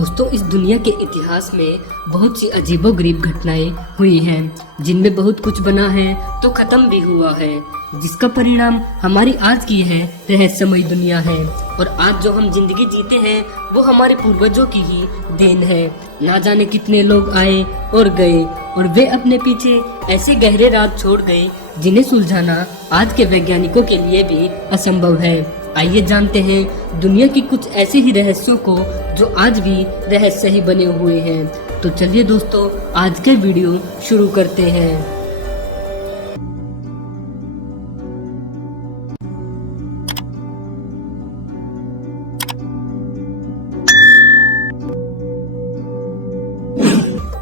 दोस्तों, इस दुनिया के इतिहास में बहुत सी अजीबोगरीब घटनाएं हुई हैं, जिनमें बहुत कुछ बना है तो खत्म भी हुआ है, जिसका परिणाम हमारी आज की है रहस्यमयी दुनिया है। और आज जो हम जिंदगी जीते हैं वो हमारे पूर्वजों की ही देन है। ना जाने कितने लोग आए और गए और वे अपने पीछे ऐसे गहरे राज छोड़ गए जिन्हें सुलझाना आज के वैज्ञानिकों के लिए भी असंभव है। आइए जानते हैं दुनिया की कुछ ऐसे ही रहस्यों को जो आज भी रहस्य ही बने हुए हैं। तो चलिए दोस्तों, आज के वीडियो शुरू करते हैं।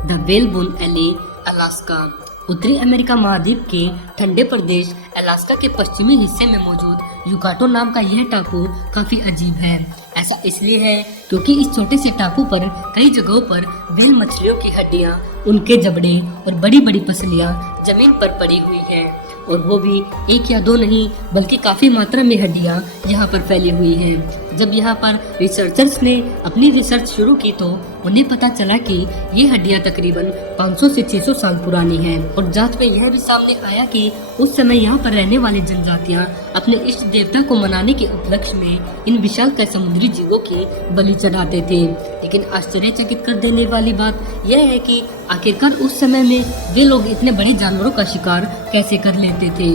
द वेलबोन एले, अलास्का। उत्तरी अमेरिका महाद्वीप के ठंडे प्रदेश अलास्का के पश्चिमी हिस्से में मौजूद युकाटो नाम का यह टापू काफी अजीब है। ऐसा इसलिए है क्योंकि इस छोटे से टापू पर कई जगहों पर व्हेल मछलियों की हड्डियां, उनके जबड़े और बड़ी बड़ी पसलियां जमीन पर पड़ी हुई हैं। और वो भी एक या दो नहीं बल्कि काफी मात्रा में हड्डियां यहाँ पर फैली हुई हैं। जब यहाँ पर रिसर्चर्स ने अपनी रिसर्च शुरू की तो उन्हें पता चला कि ये हड्डियां तकरीबन 500 से 600 साल पुरानी हैं। और जांच में यह भी सामने आया कि उस समय यहाँ पर रहने वाली जनजातियाँ अपने इष्ट देवता को मनाने के उपलक्ष्य में इन विशालकाय समुद्री जीवों की बलि चढ़ाते थे। लेकिन आश्चर्यचकित कर देने वाली बात यह है कि आखिरकार उस समय में वे लोग इतने बड़े जानवरों का शिकार कैसे कर लेते थे।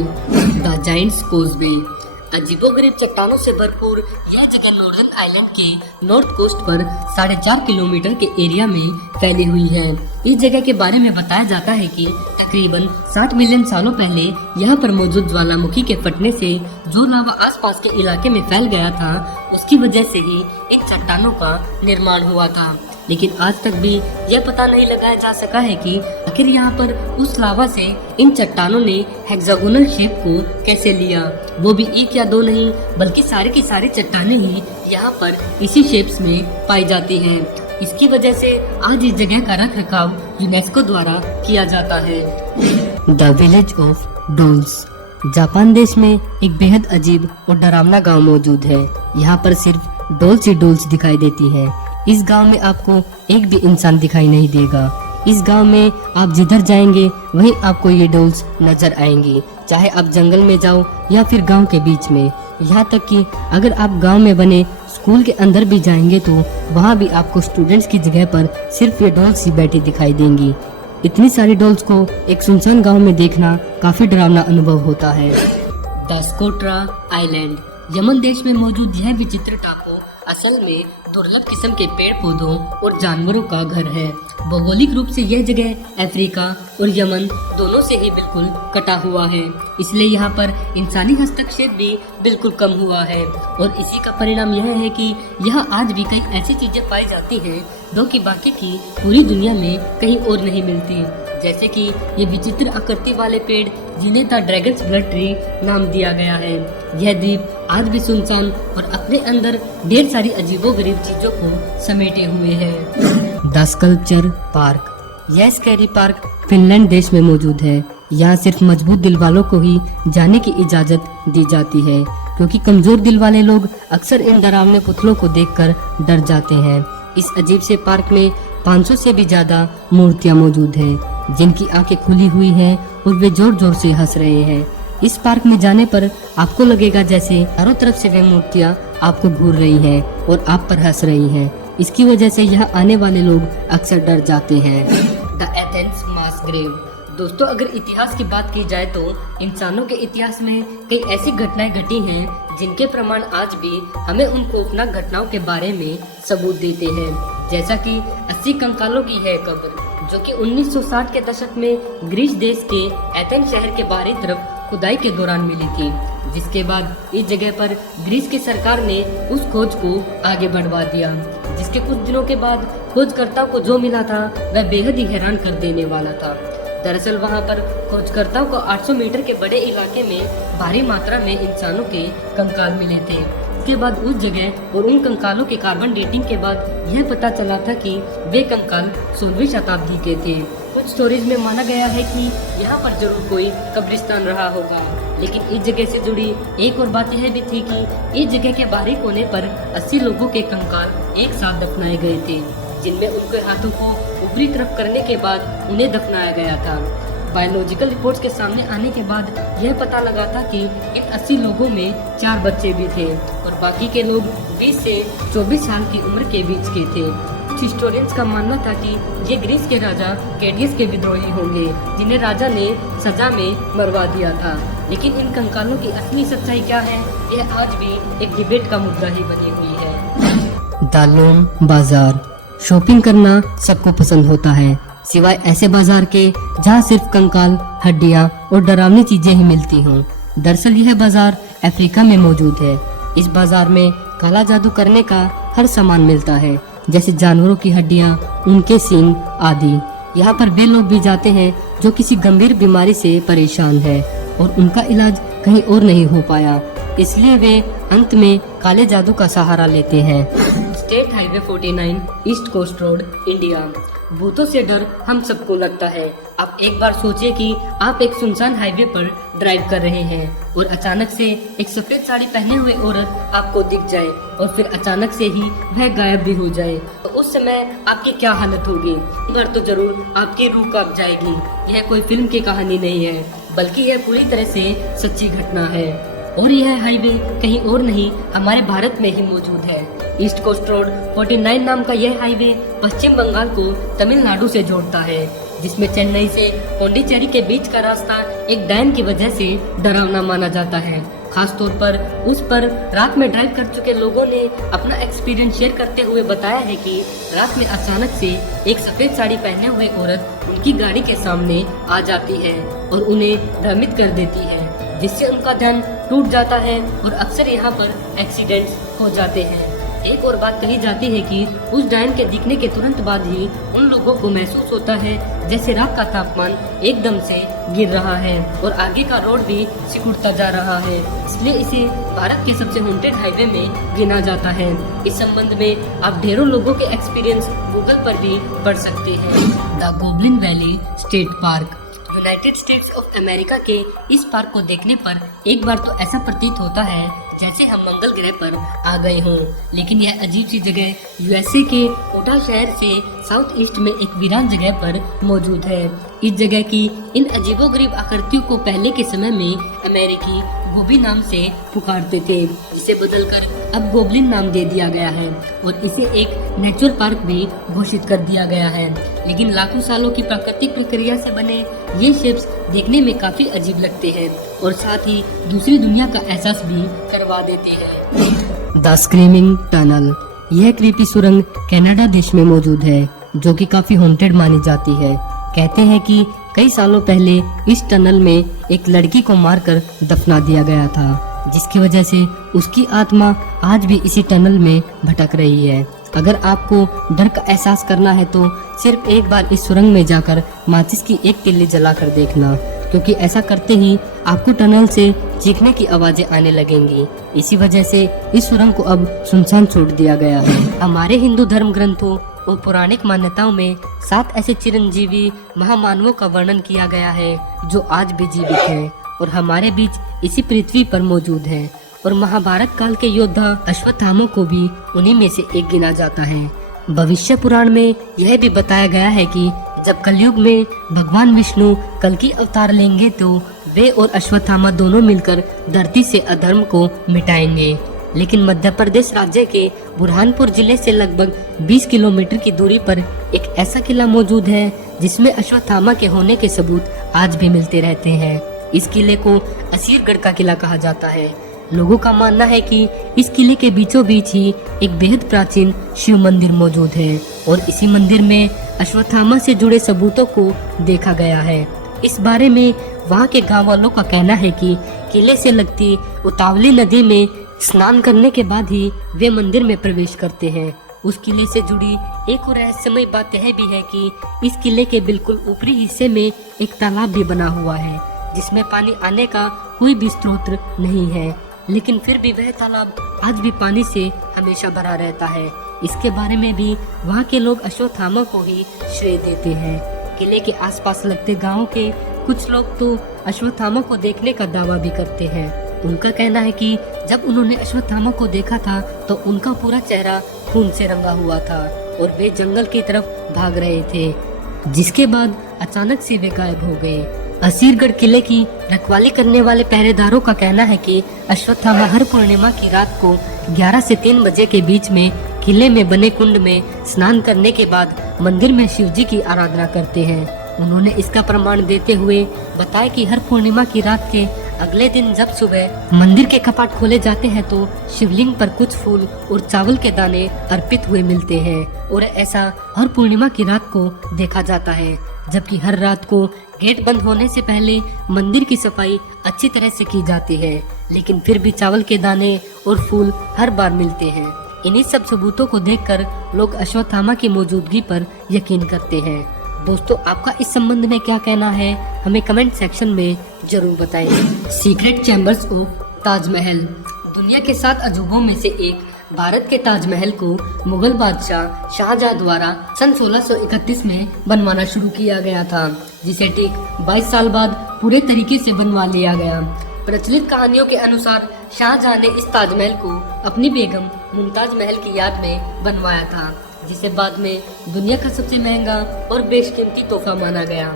The giants causeway. अजीबोगरीब चट्टानों से भरपूर यह जगह नॉर्दर्न आइलैंड के नॉर्थ कोस्ट पर 4.5 किलोमीटर के एरिया में फैली हुई है। इस जगह के बारे में बताया जाता है कि तकरीबन 60 मिलियन सालों पहले यहाँ पर मौजूद ज्वालामुखी के फटने से जो लावा आसपास के इलाके में फैल गया था, उसकी वजह से ही इन चट्टानों का निर्माण हुआ था। लेकिन आज तक भी यह पता नहीं लगाया जा सका है कि आखिर यहाँ पर उस लावा से इन चट्टानों ने हेक्सागोनल शेप को कैसे लिया। वो भी एक या दो नहीं बल्कि सारे की सारी चट्टानें ही यहाँ पर इसी शेप्स में पाई जाती हैं। इसकी वजह से आज इस जगह का रख रखाव यूनेस्को द्वारा किया जाता है। The village of dolls. Japan देश में एक बेहद अजीब और डरावना गांव मौजूद है। यहाँ पर सिर्फ डॉल्स ही डॉल्स दिखाई देती है। इस गांव में आपको एक भी इंसान दिखाई नहीं देगा। इस गांव में आप जिधर जाएंगे वहीं आपको ये डॉल्स नजर आएंगी, चाहे आप जंगल में जाओ या फिर गांव के बीच में। यहाँ तक कि अगर आप गांव में बने स्कूल के अंदर भी जाएंगे तो वहाँ भी आपको स्टूडेंट्स की जगह पर सिर्फ ये डॉल्स ही बैठी दिखाई देंगी। इतनी सारी डॉल्स को एक सुनसान गाँव में देखना काफी डरावना अनुभव होता है। The स्कोट्रा island. यमन देश में मौजूद यह विचित्र टापू असल में दुर्लभ किस्म के पेड़ पौधों और जानवरों का घर है। भौगोलिक रूप से यह जगह अफ्रीका और यमन दोनों से ही बिल्कुल कटा हुआ है, इसलिए यहाँ पर इंसानी हस्तक्षेप भी बिल्कुल कम हुआ है। और इसी का परिणाम यह है कि यहाँ आज भी कई ऐसी चीजें पाई जाती हैं जो कि बाकी की पूरी दुनिया में कहीं और नहीं मिलती। जैसे कि ये विचित्र आकृति वाले पेड़ जिन्हें द ड्रैगन्स ब्लड ट्री नाम दिया गया है। यह द्वीप आज भी सुनसान और अपने अंदर ढेर सारी अजीबोगरीब चीजों को समेटे हुए है। The sculpture park. यह स्कैरी पार्क फिनलैंड देश में मौजूद है। यहाँ सिर्फ मजबूत दिल वालों को ही जाने की इजाजत दी जाती है, क्योंकि कमजोर दिल वाले लोग अक्सर इन डरावने पुतलों को देखकर डर जाते हैं। इस अजीब से पार्क में 500 से भी ज्यादा मूर्तियाँ मौजूद हैं, जिनकी आंखें खुली हुई हैं और वे जोर जोर से हंस रहे हैं। इस पार्क में जाने पर आपको लगेगा जैसे चारों तरफ से वे मूर्तियाँ आपको घूर रही हैं और आप पर हंस रही हैं। इसकी वजह से यहाँ आने वाले लोग अक्सर डर जाते हैं। The Athens mass grave. दोस्तों, अगर इतिहास की बात की जाए तो इंसानों के इतिहास में कई ऐसी घटनाएं घटी हैं जिनके प्रमाण आज भी हमें उन खौफनाक घटनाओं के बारे में सबूत देते हैं। जैसा कि 80 कंकालों की है कब्र, जो कि 1960 के दशक में ग्रीस देश के एथेंस शहर के बाहरी तरफ खुदाई के दौरान मिली थी। जिसके बाद इस जगह पर ग्रीस की सरकार ने उस खोज को आगे बढ़वा दिया, जिसके कुछ दिनों के बाद खोजकर्ताओं को जो मिला था वह बेहद ही हैरान कर देने वाला था। दरअसल वहां पर खोजकर्ताओं को 800 मीटर के बड़े इलाके में भारी मात्रा में इंसानों के कंकाल मिले थे। इसके बाद उस जगह और उन कंकालों के कार्बन डेटिंग के बाद यह पता चला था कि वे कंकाल 16वीं शताब्दी के थे। कुछ स्टोरीज में माना गया है कि यहाँ पर जरूर कोई कब्रिस्तान रहा होगा, लेकिन इस जगह से जुड़ी एक और बात यह भी थी कि इस जगह के बाहरी कोने पर 80 लोगों के कंकाल एक साथ दफनाए गए थे। जिनमें उनके हाथों को ऊपरी तरफ करने के बाद उन्हें दफनाया गया था। बायोलॉजिकल रिपोर्ट्स के सामने आने के बाद यह पता लगा था कि इन 80 लोगों में 4 बच्चे भी थे और बाकी के लोग 20 से 24 साल की उम्र के बीच के थे। कुछ हिस्टोरियंस का मानना था कि ये ग्रीस के राजा कैडियस के विद्रोही होंगे, जिन्हें राजा ने सजा में मरवा दिया था। लेकिन इन कंकालों की असली सच्चाई क्या है, यह आज भी एक डिबेट का मुद्दा ही बनी हुई है। दालोम बाजार। शॉपिंग करना सबको पसंद होता है, सिवाय ऐसे बाजार के जहाँ सिर्फ कंकाल, हड्डियाँ और डरावनी चीजें ही मिलती हों। दरअसल यह बाजार अफ्रीका में मौजूद है। इस बाजार में काला जादू करने का हर सामान मिलता है, जैसे जानवरों की हड्डियाँ, उनके सींग आदि। यहाँ पर वे लोग भी जाते हैं जो किसी गंभीर बीमारी से परेशान है और उनका इलाज कहीं और नहीं हो पाया, इसलिए वे अंत में काले जादू का सहारा लेते हैं। State highway 49 east coast road, India. भूतों से डर हम सबको लगता है। आप एक बार सोचिए कि आप एक सुनसान हाईवे पर ड्राइव कर रहे हैं और अचानक से एक सफेद साड़ी पहने हुए औरत आपको दिख जाए और फिर अचानक से ही वह गायब भी हो जाए, तो उस समय आपकी क्या हालत होगी। एक बार तो जरूर आपकी रूह कांप जाएगी। यह कोई फिल्म की कहानी नहीं है, बल्कि यह पूरी तरह से सच्ची घटना है और यह हाईवे कहीं और नहीं, हमारे भारत में ही मौजूद है। ईस्ट कोस्ट रोड 49 नाम का यह हाईवे पश्चिम बंगाल को तमिलनाडु से जोड़ता है, जिसमें चेन्नई से पौंडीचेरी के बीच का रास्ता एक डायन की वजह से डरावना माना जाता है। खास तौर पर उस पर रात में ड्राइव कर चुके लोगों ने अपना एक्सपीरियंस शेयर करते हुए बताया है कि रात में अचानक से एक सफेद साड़ी पहने हुए औरत उनकी गाड़ी के सामने आ जाती है और उन्हें भ्रमित कर देती है, जिससे उनका ध्यान टूट जाता है और अक्सर यहाँ पर एक्सीडेंट्स हो जाते हैं। एक और बात कही जाती है कि उस डायन के दिखने के तुरंत बाद ही उन लोगों को महसूस होता है जैसे रात का तापमान एकदम से गिर रहा है और आगे का रोड भी सिकुड़ता जा रहा है, इसलिए इसे भारत के सबसे हॉन्टेड हाईवे में गिना जाता है। इस संबंध में आप ढेरों लोगों के एक्सपीरियंस गूगल पर भी पढ़ सकते हैं। The goblin valley state park. United states of America के इस पार्क को देखने पर एक बार तो ऐसा प्रतीत होता है जैसे हम मंगल ग्रह पर आ गए हों, लेकिन यह अजीब सी जगह यूएसए के उटा शहर से साउथ ईस्ट में एक वीरान जगह पर मौजूद है। इस जगह की इन अजीबोगरीब आकृतियों को पहले के समय में अमेरिकी गोबी नाम से पुकारते थे, जिसे बदलकर अब गोब्लिन नाम दे दिया गया है और इसे एक नेचुरल पार्क भी घोषित कर दिया गया है। लेकिन लाखों सालों की प्राकृतिक प्रक्रिया से बने ये शेप्स देखने में काफी अजीब लगते हैं और साथ ही दूसरी दुनिया का एहसास भी करवा देते हैं। The screaming tunnel. यह क्रीपी सुरंग कनाडा देश में मौजूद है, जो कि काफी हॉन्टेड मानी जाती है। कहते हैं कि कई सालों पहले इस टनल में एक लड़की को मारकर दफना दिया गया था, जिसकी वजह से उसकी आत्मा आज भी इसी टनल में भटक रही है। अगर आपको डर का एहसास करना है तो सिर्फ एक बार इस सुरंग में जाकर माचिस की एक तिल्ली जलाकर देखना, क्योंकि ऐसा करते ही आपको टनल से चीखने की आवाजें आने लगेंगी। इसी वजह से इस सुरंग को अब सुनसान छोड़ दिया गया है। हमारे हिंदू धर्म ग्रंथों और पौराणिक मान्यताओं में 7 ऐसे चिरंजीवी महामानवों का वर्णन किया गया है जो आज भी जीवित हैं और हमारे बीच इसी पृथ्वी पर मौजूद हैं, और महाभारत काल के योद्धा अश्वत्थामा को भी उन्हीं में से एक गिना जाता है। भविष्य पुराण में यह भी बताया गया है कि जब कलयुग में भगवान विष्णु कल की अवतार लेंगे तो वे और अश्वत्थामा दोनों मिलकर धरती से अधर्म को मिटाएंगे। लेकिन मध्य प्रदेश राज्य के बुरहानपुर जिले से लगभग 20 किलोमीटर की दूरी पर एक ऐसा किला मौजूद है जिसमें अश्वत्थामा के होने के सबूत आज भी मिलते रहते हैं। इस किले को असीरगढ़ का किला कहा जाता है। लोगों का मानना है कि इस किले के बीचों बीच ही एक बेहद प्राचीन शिव मंदिर मौजूद है और इसी मंदिर में अश्वत्थामा से जुड़े सबूतों को देखा गया है। इस बारे में वहाँ के गांव वालों का कहना है कि किले से लगती उतावली नदी में स्नान करने के बाद ही वे मंदिर में प्रवेश करते हैं। उस किले से जुड़ी एक और रहस्यमय बात यह भी है कि इस किले के बिल्कुल ऊपरी हिस्से में एक तालाब भी बना हुआ है, जिसमें पानी आने का कोई भी स्रोत नहीं है, लेकिन फिर भी वह तालाब आज भी पानी से हमेशा भरा रहता है। इसके बारे में भी वहाँ के लोग अश्वत्थामा को ही श्रेय देते हैं। किले के आसपास लगते गांवों के कुछ लोग तो अश्वत्थामा को देखने का दावा भी करते हैं। उनका कहना है कि जब उन्होंने अश्वत्थामा को देखा था तो उनका पूरा चेहरा खून से रंगा हुआ था और वे जंगल की तरफ भाग रहे थे, जिसके बाद अचानक से वे गायब हो गए। असीरगढ़ किले की रखवाली करने वाले पहरेदारों का कहना है कि अश्वत्थामा हर पूर्णिमा की रात को 11 से 3 बजे के बीच में किले में बने कुंड में स्नान करने के बाद मंदिर में शिवजी की आराधना करते हैं। उन्होंने इसका प्रमाण देते हुए बताया कि हर पूर्णिमा की रात के अगले दिन जब सुबह मंदिर के कपाट खोले जाते हैं तो शिवलिंग पर कुछ फूल और चावल के दाने अर्पित हुए मिलते हैं और ऐसा हर पूर्णिमा की रात को देखा जाता है। जबकि हर रात को गेट बंद होने से पहले मंदिर की सफाई अच्छी तरह से की जाती है, लेकिन फिर भी चावल के दाने और फूल हर बार मिलते हैं। इन्हीं सब सबूतों को देखकर लोग अश्वत्थामा की मौजूदगी पर यकीन करते हैं। दोस्तों, आपका इस संबंध में क्या कहना है, हमें कमेंट सेक्शन में जरूर बताएं। Secret chambers of Taj Mahal. दुनिया के 7 अजूबों में से एक भारत के ताजमहल को मुगल बादशाह शाहजहां द्वारा सन 1631 में बनवाना शुरू किया गया था, जिसे ठीक 22 साल बाद पूरे तरीके से बनवा लिया गया। प्रचलित कहानियों के अनुसार शाहजहां ने इस ताजमहल को अपनी बेगम मुमताज महल की याद में बनवाया था, जिसे बाद में दुनिया का सबसे महंगा और बेशकीमती तोहफा माना गया।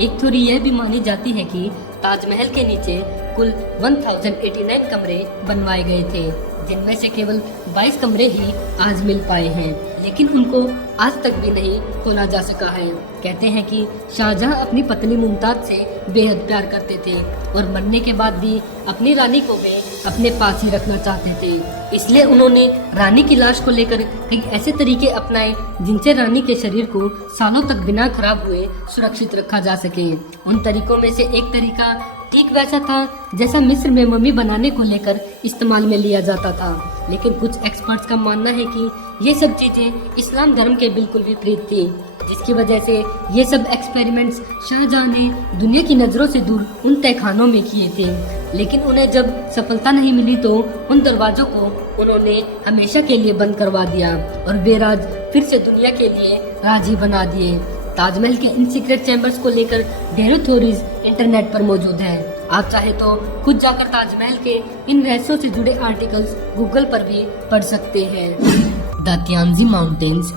एक थ्योरी यह भी मानी जाती है कि ताजमहल के नीचे कुल 1089 कमरे बनवाए गए थे, जिनमें से केवल 22 कमरे ही आज मिल पाए हैं, लेकिन उनको आज तक भी नहीं खोला जा सका है। कहते हैं कि शाहजहां अपनी पत्नी मुमताज से बेहद प्यार करते थे और मरने के बाद भी अपनी रानी को वे अपने पास ही रखना चाहते थे। इसलिए उन्होंने रानी की लाश को लेकर कई ऐसे तरीके अपनाए जिनसे रानी के शरीर को सालों तक बिना खराब हुए सुरक्षित रखा जा सके। उन तरीकों में से एक तरीका ठीक वैसा था जैसा मिस्र में मम्मी बनाने को लेकर इस्तेमाल में लिया जाता था, लेकिन कुछ एक्सपर्ट्स का मानना है कि ये सब चीजें इस्लाम धर्म के बिल्कुल विपरीत थी, जिसकी वजह से ये सब एक्सपेरिमेंट्स शाहजहां ने दुनिया की नजरों से दूर उन तहखानों में किए थे। लेकिन उन्हें जब सफलता नहीं मिली तो उन दरवाजों को उन्होंने हमेशा के लिए बंद करवा दिया और वे राज फिर से दुनिया के लिए राज ही बना दिए। ताजमहल के इन सीक्रेट चैम्बर्स को लेकर ढेरों थ्योरीज इंटरनेट पर मौजूद हैं। आप चाहे तो खुद जाकर ताजमहल के इन रहस्यों से जुड़े आर्टिकल्स गूगल पर भी पढ़ सकते हैं। द तियानजी माउंटेन्स,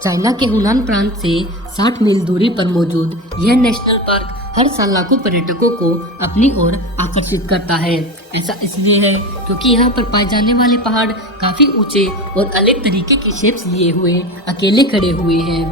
चाइना के हुनान प्रांत से 60 मील दूरी पर मौजूद यह नेशनल पार्क हर साल लाखों पर्यटकों को अपनी ओर आकर्षित करता है। ऐसा इसलिए है क्योंकि यहाँ पर पाए जाने वाले पहाड़ काफी ऊंचे और अलग तरीके की शेप्स लिए हुए अकेले खड़े हुए हैं।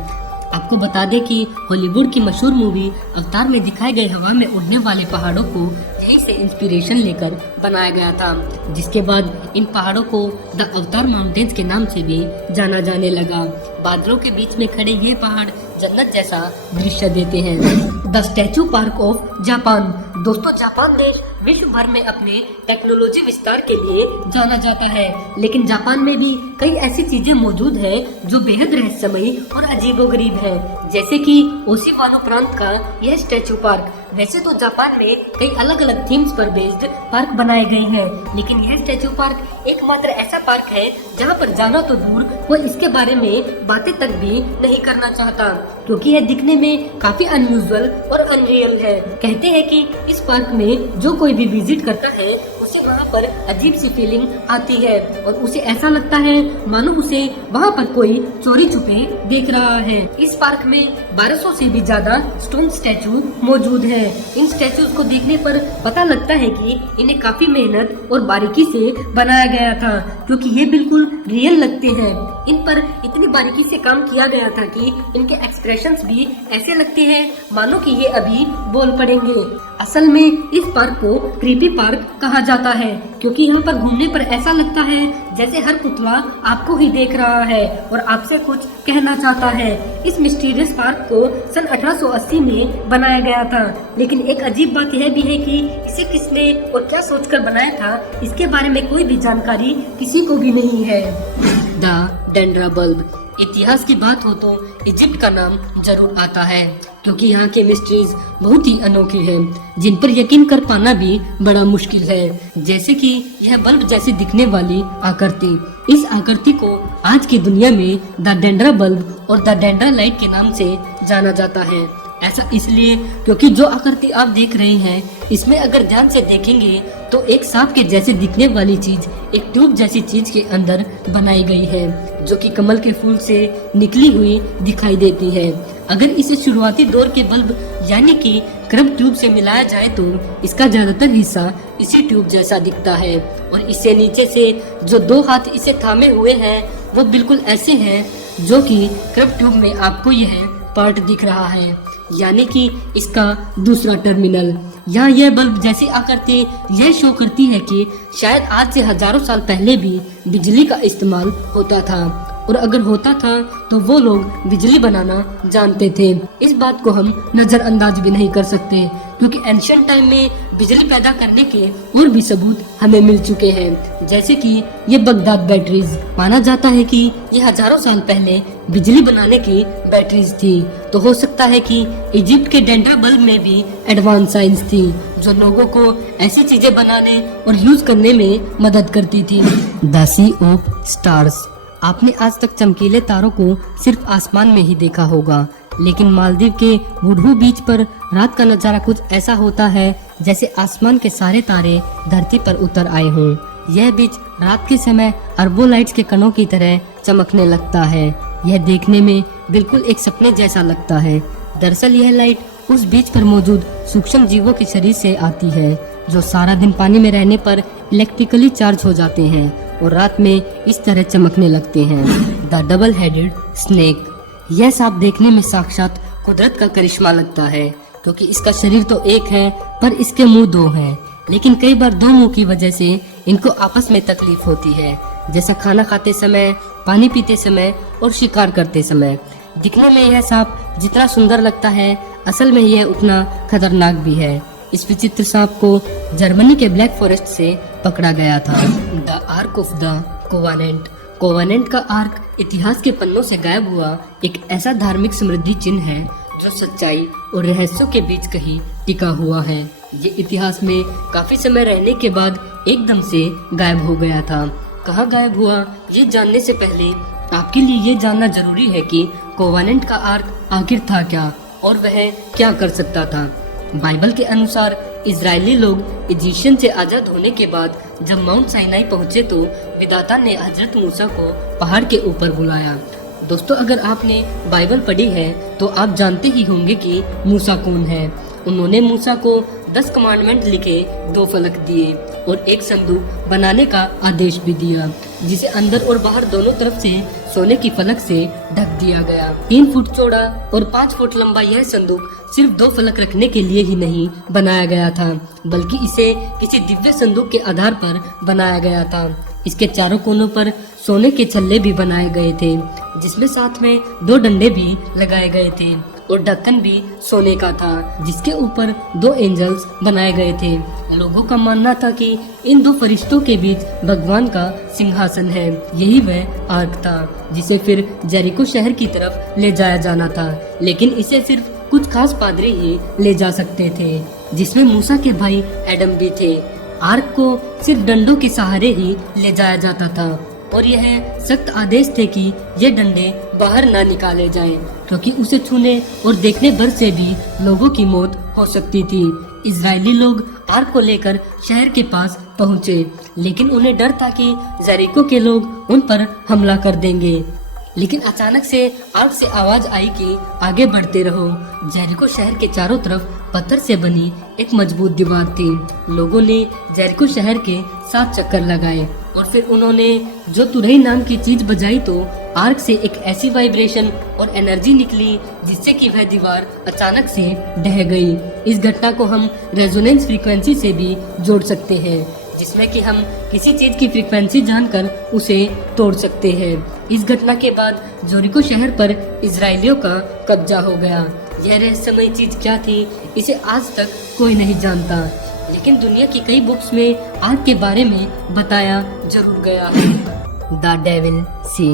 आपको बता दें कि हॉलीवुड की मशहूर मूवी अवतार में दिखाए गए हवा में उड़ने वाले पहाड़ों को यहीं से इंस्पिरेशन लेकर बनाया गया था, जिसके बाद इन पहाड़ों को द अवतार माउंटेन्स के नाम से भी जाना जाने लगा। बादलों के बीच में खड़े ये पहाड़ जन्नत जैसा दृश्य देते हैं। The statue park of Japan. दोस्तों, जापान देश विश्व भर में अपने टेक्नोलॉजी विस्तार के लिए जाना जाता है, लेकिन जापान में भी कई ऐसी चीजें मौजूद हैं जो बेहद रहस्यमयी और अजीबोगरीब है, जैसे कि ओशिवानो प्रांत का यह स्टैचू पार्क। वैसे तो जापान में कई अलग अलग थीम्स पर बेस्ड पार्क बनाए गए हैं, लेकिन यह स्टैचू पार्क एकमात्र ऐसा पार्क है जहां पर जाना तो दूर कोई इसके बारे में बातें तक भी नहीं करना चाहता, क्योंकि यह दिखने में काफी अनयूजुअल और अनरियल है। कहते हैं कि इस पार्क में जो कोई भी विजिट करता है उसे वहाँ पर अजीब सी फीलिंग आती है और उसे ऐसा लगता है मानो उसे वहाँ पर कोई चोरी छुपे देख रहा है। इस पार्क में 1200 से भी ज्यादा स्टोन स्टैचू मौजूद है। इन स्टैचूज को देखने पर पता लगता है कि इन्हें काफी मेहनत और बारीकी से बनाया गया था, क्योंकि ये बिल्कुल रियल लगते हैं। इन पर इतनी बारीकी से काम किया गया था कि इनके एक्सप्रेशंस भी ऐसे लगते हैं मानो कि ये अभी बोल पड़ेंगे। असल में इस पार्क को क्रीपी पार्क कहा जाता है, क्योंकि यहाँ पर घूमने पर ऐसा लगता है जैसे हर पुतला आपको ही देख रहा है और आपसे कुछ कहना चाहता है। इस मिस्टीरियस पार्क को सन 1880 में बनाया गया था, लेकिन एक अजीब बात यह भी है कि इसे किसने और क्या सोचकर बनाया था, इसके बारे में कोई भी जानकारी किसी को भी नहीं है। The Dendra bulb. इतिहास की बात हो तो इजिप्ट का नाम जरूर आता है, क्योंकि यहाँ के मिस्ट्रीज बहुत ही अनोखी हैं, जिन पर यकीन कर पाना भी बड़ा मुश्किल है। जैसे कि यह बल्ब जैसी दिखने वाली आकृति, इस आकृति को आज की दुनिया में द डेंड्रा बल्ब और द डेंड्रा लाइट के नाम से जाना जाता है। ऐसा इसलिए क्योंकि जो आकृति आप देख रहे हैं इसमें अगर ध्यान से देखेंगे तो एक सांप के जैसे दिखने वाली चीज एक ट्यूब जैसी चीज के अंदर बनाई गई है, जो कि कमल के फूल से निकली हुई दिखाई देती है। अगर इसे शुरुआती दौर के बल्ब यानी कि क्रब ट्यूब से मिलाया जाए तो इसका ज्यादातर हिस्सा इसी ट्यूब जैसा दिखता है और इससे नीचे से जो 2 हाथ इसे थामे हुए हैं वो बिल्कुल ऐसे हैं जो कि क्रब ट्यूब में आपको यह पार्ट दिख रहा है, यानी कि इसका दूसरा टर्मिनल। यहाँ यह बल्ब जैसी आकृति यह शो करती है कि शायद आज से हजारों साल पहले भी बिजली का इस्तेमाल होता था और अगर होता था तो वो लोग बिजली बनाना जानते थे। इस बात को हम नजरअंदाज भी नहीं कर सकते क्योंकि एंशिएंट टाइम में बिजली पैदा करने के और भी सबूत हमें मिल चुके हैं, जैसे कि ये बगदाद बैटरीज। माना जाता है कि ये हजारों साल पहले बिजली बनाने की बैटरीज थी, तो हो सकता है कि इजिप्ट के डेंड्रा बल्ब में भी एडवांस साइंस थी जो लोगों को ऐसी चीजें बनाने और यूज करने में मदद करती थी। The sea of stars. आपने आज तक चमकीले तारों को सिर्फ आसमान में ही देखा होगा, लेकिन मालदीव के वुडहू बीच पर रात का नजारा कुछ ऐसा होता है जैसे आसमान के सारे तारे धरती पर उतर आए हों। यह बीच रात के समय अरबों लाइट्स के कणों की तरह चमकने लगता है। यह देखने में बिल्कुल एक सपने जैसा लगता है। दरअसल यह लाइट उस बीच पर मौजूद सूक्ष्म जीवों के शरीर से आती है जो सारा दिन पानी में रहने पर इलेक्ट्रिकली चार्ज हो जाते हैं और रात में इस तरह चमकने लगते हैं। The double headed snake. यह सांप देखने में साक्षात कुदरत का करिश्मा लगता है क्योंकि इसका शरीर तो एक है पर इसके मुंह 2 हैं, लेकिन कई बार 2 मुंह की वजह से इनको आपस में तकलीफ होती है, जैसा खाना खाते समय, पानी पीते समय और शिकार करते समय। दिखने में यह सांप जितना सुंदर लगता है असल में यह उतना खतरनाक भी है। इस विचित्र सांप को जर्मनी के ब्लैक फॉरेस्ट से पकड़ा गया था। The arc of the covenant. Covenant का आर्क इतिहास के पन्नों से गायब हुआ एक ऐसा धार्मिक समृद्धि चिन्ह है जो सच्चाई और रहस्यों के बीच कहीं टिका हुआ है। ये इतिहास में काफी समय रहने के बाद एकदम से गायब हो गया था। कहाँ गायब हुआ ये जानने से पहले आपके लिए ये जानना जरूरी है कि कोवेनेंट का आर्क आखिर था क्या और वह क्या कर सकता था। बाइबल के अनुसार इजरायली लोग इजिप्शियन से आजाद होने के बाद जब माउंट साइनाई पहुंचे तो विधाता ने हजरत मूसा को पहाड़ के ऊपर बुलाया। दोस्तों, अगर आपने बाइबल पढ़ी है तो आप जानते ही होंगे कि मूसा कौन है। उन्होंने मूसा को 10 कमांडमेंट लिखे, 2 फलक दिए और एक संदूक बनाने का आदेश भी दिया जिसे अंदर और बाहर दोनों तरफ से सोने की फलक से ढक दिया गया। 3 फुट चौड़ा और 5 फुट लंबा यह संदूक सिर्फ 2 फलक रखने के लिए ही नहीं बनाया गया था, बल्कि इसे किसी दिव्य संदूक के आधार पर बनाया गया था। इसके चारों कोनों पर सोने के छल्ले भी बनाए गए थे जिसमें साथ में 2 डंडे भी लगाए गए थे और ढक्कन भी सोने का था जिसके ऊपर 2 एंजल्स बनाए गए थे। लोगों का मानना था कि इन 2 फरिश्तों के बीच भगवान का सिंहासन है। यही वह आर्क था जिसे फिर जेरिको शहर की तरफ ले जाया जाना था, लेकिन इसे सिर्फ कुछ खास पादरी ही ले जा सकते थे जिसमें मूसा के भाई एडम भी थे। आर्क को सिर्फ डंडों के सहारे ही ले जाया जाता था और यह सख्त आदेश थे कि ये डंडे बाहर ना निकाले जाएं, क्योंकि उसे छूने और देखने भर से भी लोगों की मौत हो सकती थी। इजरायली लोग आर्क को लेकर शहर के पास पहुंचे, लेकिन उन्हें डर था कि जेरिको के लोग उन पर हमला कर देंगे। लेकिन अचानक से आर्क से आवाज आई कि आगे बढ़ते रहो। जेरिको शहर के चारों तरफ पत्थर से बनी एक मजबूत दीवार थी। लोगों ने जेरिको शहर के 7 चक्कर लगाए और फिर उन्होंने जो तुरही नाम की चीज बजाई तो आर्क से एक ऐसी वाइब्रेशन और एनर्जी निकली जिससे कि वह दीवार अचानक से ढह गई। इस घटना को हम रेजोनेंस फ्रीक्वेंसी से भी जोड़ सकते हैं, जिसमें कि हम किसी चीज की फ्रीक्वेंसी जानकर उसे तोड़ सकते हैं। इस घटना के बाद जेरिको शहर पर इजरायलियों का कब्जा हो गया। यह रहस्यमय चीज क्या थी इसे आज तक कोई नहीं जानता, लेकिन दुनिया की कई बुक्स में आग के बारे में बताया जरूर गया है। द डेविल सी।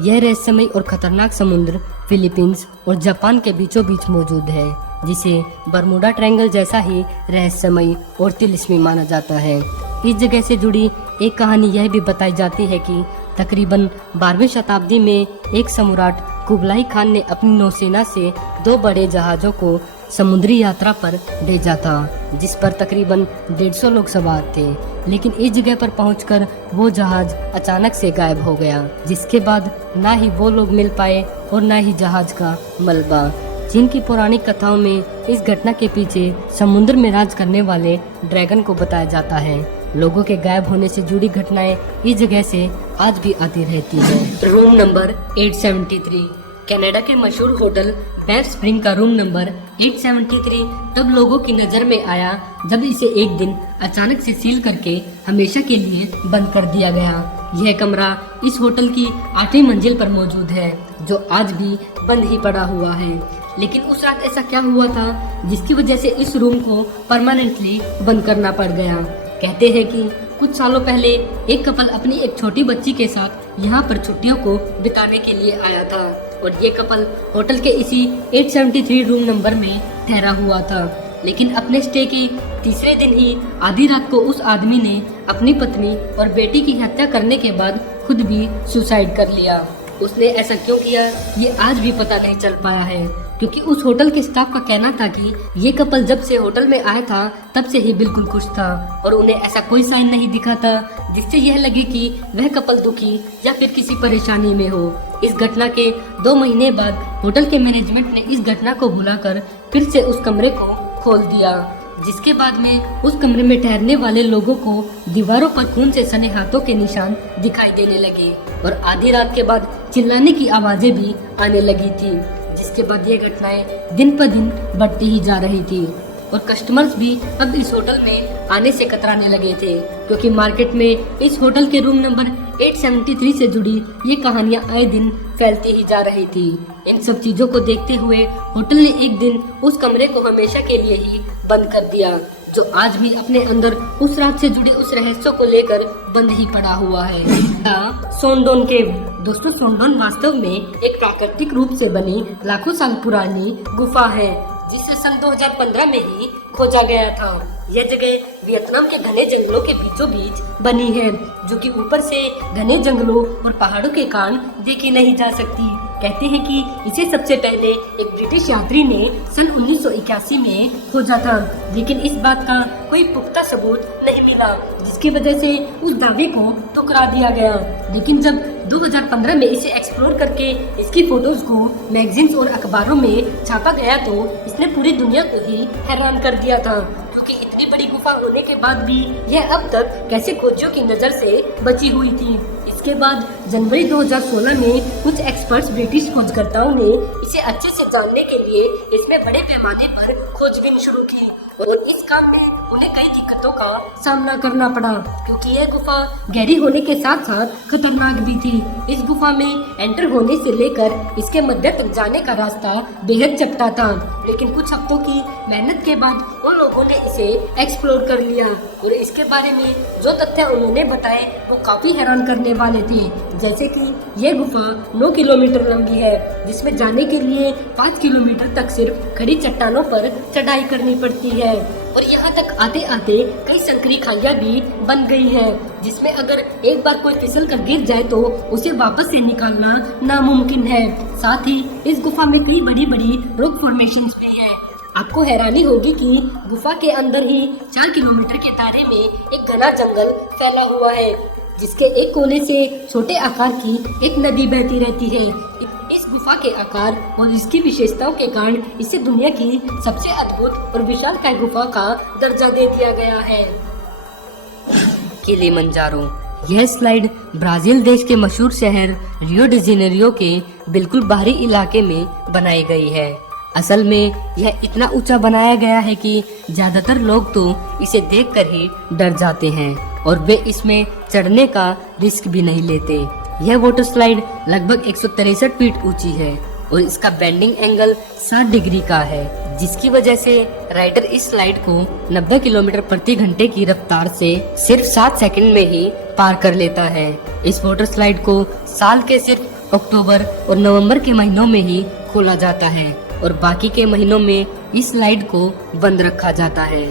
यह रहस्यमय और खतरनाक समुद्र फिलीपींस और जापान के बीचों बीच मौजूद है, जिसे बर्मुडा ट्रायंगल जैसा ही रहस्यमय और तिलिस्मी माना जाता है। इस जगह से जुड़ी एक कहानी यह भी बताई जाती है कि तकरीबन 12वीं शताब्दी में एक सम्राट कुबलाई खान ने अपनी नौसेना से 2 बड़े जहाजों को समुद्री यात्रा पर भेजा था, जिस पर तकरीबन 150 लोग सवार थे। लेकिन इस जगह पर पहुंचकर वो जहाज अचानक से गायब हो गया, जिसके बाद ना ही वो लोग मिल पाए और ना ही जहाज का मलबा। चीन की पौराणिक कथाओं में इस घटना के पीछे समुद्र में राज करने वाले ड्रैगन को बताया जाता है। लोगों के गायब होने से जुड़ी घटनाएं इस जगह से आज भी आती रहती है। Room number 873। कनाडा के मशहूर होटल बैफ स्प्रिंग का रूम नंबर 873 तब लोगों की नजर में आया जब इसे एक दिन अचानक से सील करके हमेशा के लिए बंद कर दिया गया। यह कमरा इस होटल की 8वीं मंजिल पर मौजूद है, जो आज भी बंद ही पड़ा हुआ है। लेकिन उस रात ऐसा क्या हुआ था जिसकी वजह से इस रूम को परमानेंटली बंद करना पड़ गया। कहते हैं कि कुछ सालों पहले एक कपल अपनी एक छोटी बच्ची के साथ यहाँ पर छुट्टियों को बिताने के लिए आया था और ये कपल होटल के इसी 873 रूम नंबर में ठहरा हुआ था। लेकिन अपने स्टे के तीसरे दिन ही आधी रात को उस आदमी ने अपनी पत्नी और बेटी की हत्या करने के बाद खुद भी सुसाइड कर लिया। उसने ऐसा क्यों किया ये आज भी पता नहीं चल पाया है, क्योंकि उस होटल के स्टाफ का कहना था कि ये कपल जब से होटल में आया था तब से ही बिल्कुल खुश था और उन्हें ऐसा कोई साइन नहीं दिखा था जिससे यह लगे कि वह कपल दुखी या फिर किसी परेशानी में हो। इस घटना के 2 महीने बाद होटल के मैनेजमेंट ने इस घटना को भुलाकर फिर से उस कमरे को खोल दिया, जिसके बाद में उस कमरे में ठहरने वाले लोगों को दीवारों पर खून से सने हाथों के निशान दिखाई देने लगे और आधी रात के बाद चिल्लाने की आवाजें भी आने लगी थी, जिसके बाद ये घटनाएं दिन पर दिन बढ़ती ही जा रही थी और कस्टमर्स भी अब इस होटल में आने से कतराने लगे थे, क्योंकि मार्केट में इस होटल के रूम नंबर 873 से जुड़ी ये कहानियां आए दिन फैलती ही जा रही थी। इन सब चीजों को देखते हुए होटल ने एक दिन उस कमरे को हमेशा के लिए ही बंद कर दिया, जो आज भी अपने अंदर उस रात से जुड़ी उस रहस्य को लेकर बंद ही पड़ा हुआ है। सोंडोन केव। दोस्तों, सोंडोन वास्तव में एक प्राकृतिक रूप से बनी लाखों साल पुरानी गुफा है, जिसे सन 2015 में ही खोजा गया था। यह जगह वियतनाम के घने जंगलों के बीचों बीच बनी है, जो कि ऊपर से घने जंगलों और पहाड़ों के कारण देखी नहीं जा सकती। कहते हैं कि इसे सबसे पहले एक ब्रिटिश यात्री ने सन 1981 में खोजा था, लेकिन इस बात का कोई पुख्ता सबूत नहीं मिला, जिसकी वजह से उस दावे को ठुकरा दिया गया। लेकिन जब 2015 में इसे एक्सप्लोर करके इसकी फोटोज को मैगजीन्स और अखबारों में छापा गया तो इसने पूरी दुनिया को ही हैरान कर दिया था, क्योंकि इतनी बड़ी गुफा होने के बाद भी यह अब तक कैसे खोजियों की नजर से बची हुई थी। इसके बाद जनवरी 2016 में कुछ एक्सपर्ट्स ब्रिटिश खोजकर्ताओं ने इसे अच्छे से जानने के लिए इसमें बड़े पैमाने पर खोजबीन शुरू की और इस काम में उन्हें कई दिक्कतों का सामना करना पड़ा, क्योंकि यह गुफा गहरी होने के साथ साथ खतरनाक भी थी। इस गुफा में एंटर होने से लेकर इसके मध्य तक जाने का रास्ता बेहद चपटा था, लेकिन कुछ हफ्तों की मेहनत के बाद उन लोगों ने इसे एक्सप्लोर कर लिया और इसके बारे में जो तथ्य उन्होंने बताए वो काफी हैरान करने वाले थे। जैसे कि यह गुफा 9 किलोमीटर लंबी है, जिसमें जाने के लिए 5 किलोमीटर तक सिर्फ खड़ी चट्टानों पर चढ़ाई करनी पड़ती है और यहाँ तक आते आते कई संकरी खाइयां भी बन गई है, जिसमें अगर एक बार कोई फिसल कर गिर जाए तो उसे वापस से निकालना नामुमकिन है। साथ ही इस गुफा में कई बड़ी बड़ी रॉक फॉर्मेशंस भी हैं। आपको हैरानी होगी कि गुफा के अंदर ही 4 किलोमीटर के दायरे में एक घना जंगल फैला हुआ है, जिसके एक कोने से छोटे आकार की एक नदी बहती रहती है। इस गुफा के आकार और इसकी विशेषताओं के कारण इसे दुनिया की सबसे अद्भुत और विशालकाय गुफा का दर्जा दे दिया गया है। किलिमंजारो। यह स्लाइड ब्राजील देश के मशहूर शहर रियो डी जेनेरियो के बिल्कुल बाहरी इलाके में बनाई गई है। असल में यह इतना ऊंचा बनाया गया है कि ज्यादातर लोग तो इसे देखकर ही डर जाते हैं और वे इसमें चढ़ने का रिस्क भी नहीं लेते। यह वाटर स्लाइड लगभग 163 फीट ऊंची है और इसका बेंडिंग एंगल 60 डिग्री का है, जिसकी वजह से राइडर इस स्लाइड को 90 किलोमीटर प्रति घंटे की रफ्तार से सिर्फ 7 सेकंड में ही पार कर लेता है। इस वाटर स्लाइड को साल के सिर्फ अक्टूबर और नवंबर के महीनों में ही खोला जाता है और बाकी के महीनों में इस स्लाइड को बंद रखा जाता है।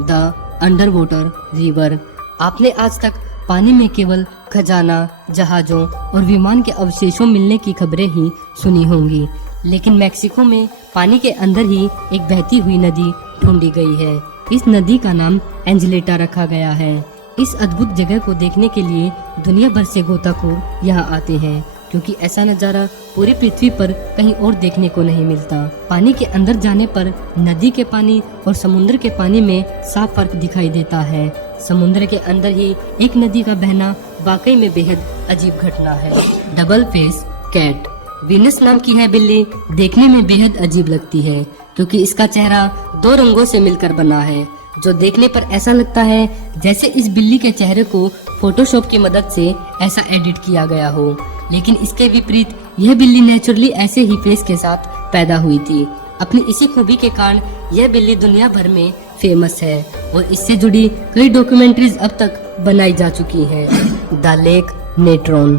The under water river. आपने आज तक पानी में केवल खजाना, जहाजों और विमान के अवशेषों मिलने की खबरें ही सुनी होंगी, लेकिन मैक्सिको में पानी के अंदर ही एक बहती हुई नदी ढूंढी गई है। इस नदी का नाम एंजेलिटा रखा गया है। इस अद्भुत जगह को देखने के लिए दुनिया भर से गोताखोर यहाँ आते हैं, क्योंकि ऐसा नज़ारा पूरी पृथ्वी पर कहीं और देखने को नहीं मिलता। पानी के अंदर जाने पर नदी के पानी और समुद्र के पानी में साफ फर्क दिखाई देता है। समुद्र के अंदर ही एक नदी का बहना वाकई में बेहद अजीब घटना है। डबल फेस कैट वीनस नाम की है बिल्ली देखने में बेहद अजीब लगती है, क्योंकि इसका चेहरा 2 रंगों से मिलकर बना है, जो देखने पर ऐसा लगता है जैसे इस बिल्ली के चेहरे को फोटोशॉप की मदद से ऐसा एडिट किया गया हो। लेकिन इसके विपरीत यह बिल्ली नेचुरली ऐसे ही फेस के साथ पैदा हुई थी। अपनी इसी खूबी के कारण यह बिल्ली दुनिया भर में फेमस है और इससे जुड़ी कई डॉक्यूमेंट्रीज अब तक बनाई जा चुकी हैं। द लेक नेट्रॉन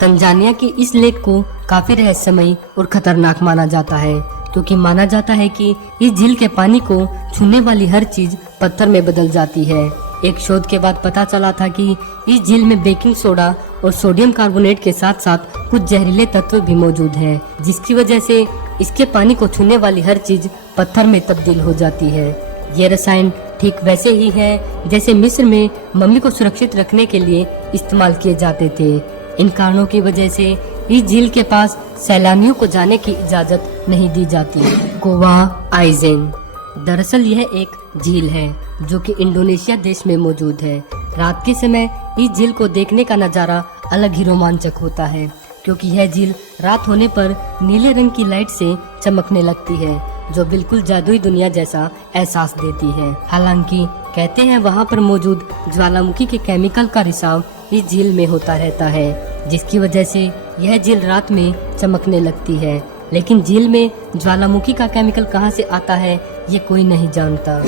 तंजानिया की इस लेक को काफी रहस्यमयी और खतरनाक माना जाता है, क्योंकि माना जाता है कि इस झील के पानी को छूने वाली हर चीज पत्थर में बदल जाती है। एक शोध के बाद पता चला था कि इस झील में बेकिंग सोडा और सोडियम कार्बोनेट के साथ साथ कुछ जहरीले तत्व भी मौजूद हैं, जिसकी वजह से इसके पानी को छूने वाली हर चीज पत्थर में तब्दील हो जाती है। ये रसायन ठीक वैसे ही है जैसे मिस्र में मम्मी को सुरक्षित रखने के लिए इस्तेमाल किए जाते थे। इन कारणों की वजह से इस झील के पास सैलानियों को जाने की इजाजत नहीं दी जाती। कोवा आइजेन दरअसल यह एक झील है जो कि इंडोनेशिया देश में मौजूद है। रात के समय इस झील को देखने का नज़ारा अलग ही रोमांचक होता है, क्योंकि यह झील रात होने पर नीले रंग की लाइट से चमकने लगती है, जो बिल्कुल जादुई दुनिया जैसा एहसास देती है। हालांकि कहते हैं वहाँ पर मौजूद ज्वालामुखी के केमिकल का रिसाव इस झील में होता रहता है, जिसकी वजह से यह झील रात में चमकने लगती है। लेकिन झील में ज्वालामुखी का केमिकल कहाँ से आता है ये कोई नहीं जानता।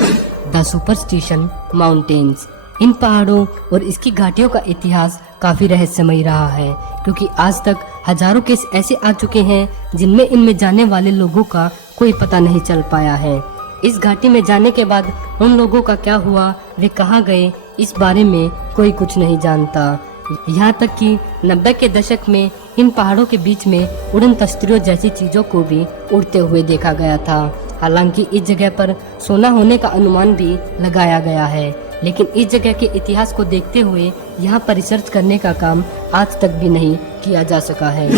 द सुपरस्टिशन माउंटेन्स इन पहाड़ों और इसकी घाटियों का इतिहास काफी रहस्यमयी रहा है, क्योंकि आज तक हजारों केस ऐसे आ चुके हैं जिनमें इनमें जाने वाले लोगों का कोई पता नहीं चल पाया है। इस घाटी में जाने के बाद उन लोगों का क्या हुआ, वे कहाँ गए, इस बारे में कोई कुछ नहीं जानता। यहाँ तक कि 90 के दशक में इन पहाड़ों के बीच में उड़न तश्तरियों जैसी चीजों को भी उड़ते हुए देखा गया था। हालांकि इस जगह पर सोना होने का अनुमान भी लगाया गया है, लेकिन इस जगह के इतिहास को देखते हुए यहाँ पर रिसर्च करने का काम आज तक भी नहीं किया जा सका है।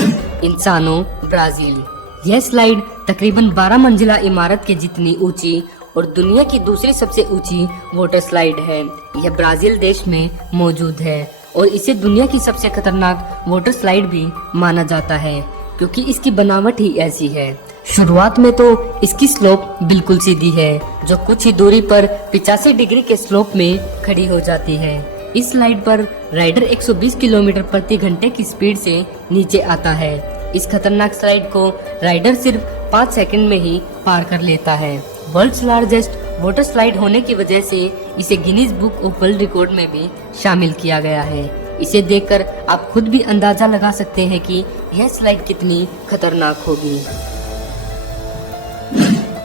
इंसानों ब्राजील यह स्लाइड तकरीबन 12 मंजिला इमारत के जितनी ऊंची और दुनिया की दूसरी सबसे ऊंची वाटर स्लाइड है। यह ब्राजील देश में मौजूद है और इसे दुनिया की सबसे खतरनाक वाटर स्लाइड भी माना जाता है, क्योंकि इसकी बनावट ही ऐसी है। शुरुआत में तो इसकी स्लोप बिल्कुल सीधी है, जो कुछ ही दूरी पर 85 डिग्री के स्लोप में खड़ी हो जाती है। इस स्लाइड पर राइडर 120 किलोमीटर प्रति घंटे की स्पीड से नीचे आता है। इस खतरनाक स्लाइड को राइडर सिर्फ 5 सेकंड में ही पार कर लेता है। वर्ल्ड्स लार्जेस्ट वाटर स्लाइड होने की वजह से इसे Guinness book of world record में भी शामिल किया गया है। इसे देखकर आप खुद भी अंदाजा लगा सकते हैं कि यह स्लाइड कितनी खतरनाक होगी।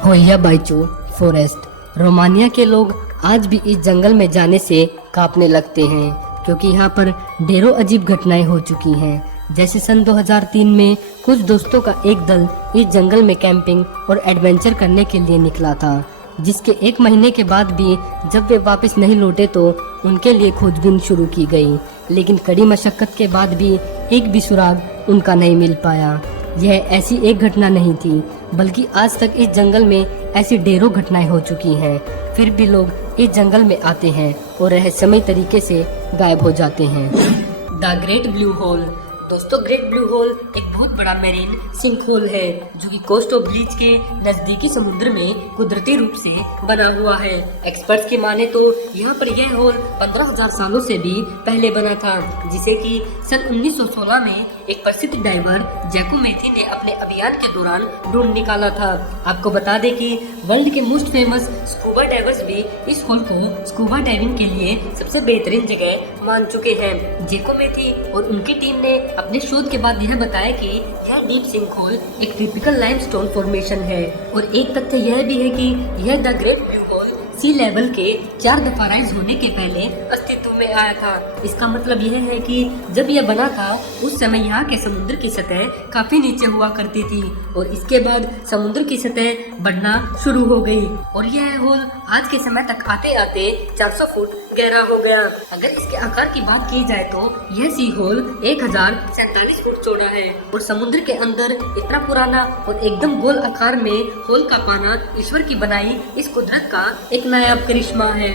होया बाइचू फॉरेस्ट रोमानिया के लोग आज भी इस जंगल में जाने से कांपने लगते हैं, क्योंकि यहाँ पर ढेरों अजीब घटनाएं हो चुकी हैं। जैसे सन 2003 में कुछ दोस्तों का एक दल इस जंगल में कैंपिंग और एडवेंचर करने के लिए निकला था, जिसके 1 महीने के बाद भी जब वे वापस नहीं लौटे तो उनके लिए खोजबीन शुरू की गई, लेकिन कड़ी मशक्कत के बाद भी एक भी सुराग उनका नहीं मिल पाया। यह ऐसी एक घटना नहीं थी, बल्कि आज तक इस जंगल में ऐसी ढेरों घटनाएं हो चुकी हैं। फिर भी लोग इस जंगल में आते हैं और रहस्यमय तरीके से गायब हो जाते हैं। द ग्रेट ब्लू होल दोस्तों, ग्रेट ब्लू होल एक बहुत बड़ा मेरीन सिंक होल है, जो कि कोस्ट ऑफ ब्लीच के नजदीकी समुद्र में कुदरती रूप से बना हुआ है। एक्सपर्ट्स की माने तो यहाँ पर यह होल 15,000 सालों से भी पहले बना था, जिसे कि सन 1916 में एक प्रसिद्ध डाइवर जैको मैथी ने अपने अभियान के दौरान ढूंढ निकाला था। आपको बता दें कि वर्ल्ड के मोस्ट फेमस स्कूबा डाइवर्स भी इस होल को स्कूबा डाइविंग के लिए सबसे बेहतरीन जगह मान चुके हैं। जैको मैथी और उनकी टीम ने अपने शोध के बाद यह बताया कि यह डीप सिंक होल एक टिपिकल लाइमस्टोन फॉर्मेशन है, और एक तथ्य यह भी है कि यह the great blue hole sea level के 4 दफा राइज होने के पहले अस्तित्व में आया था। इसका मतलब यह है कि जब यह बना था उस समय यहाँ के समुद्र की सतह काफी नीचे हुआ करती थी और इसके बाद समुद्र की सतह बढ़ना शुरू हो गई और यह होल आज के समय तक आते आते 400 फुट गहरा हो गया। अगर इसके आकार की बात की जाए तो यह सी होल 1047 फुट चौड़ा है और समुद्र के अंदर इतना पुराना और एकदम गोल आकार में होल का पाना ईश्वर की बनाई इस कुदरत का एक नायाब करिश्मा है।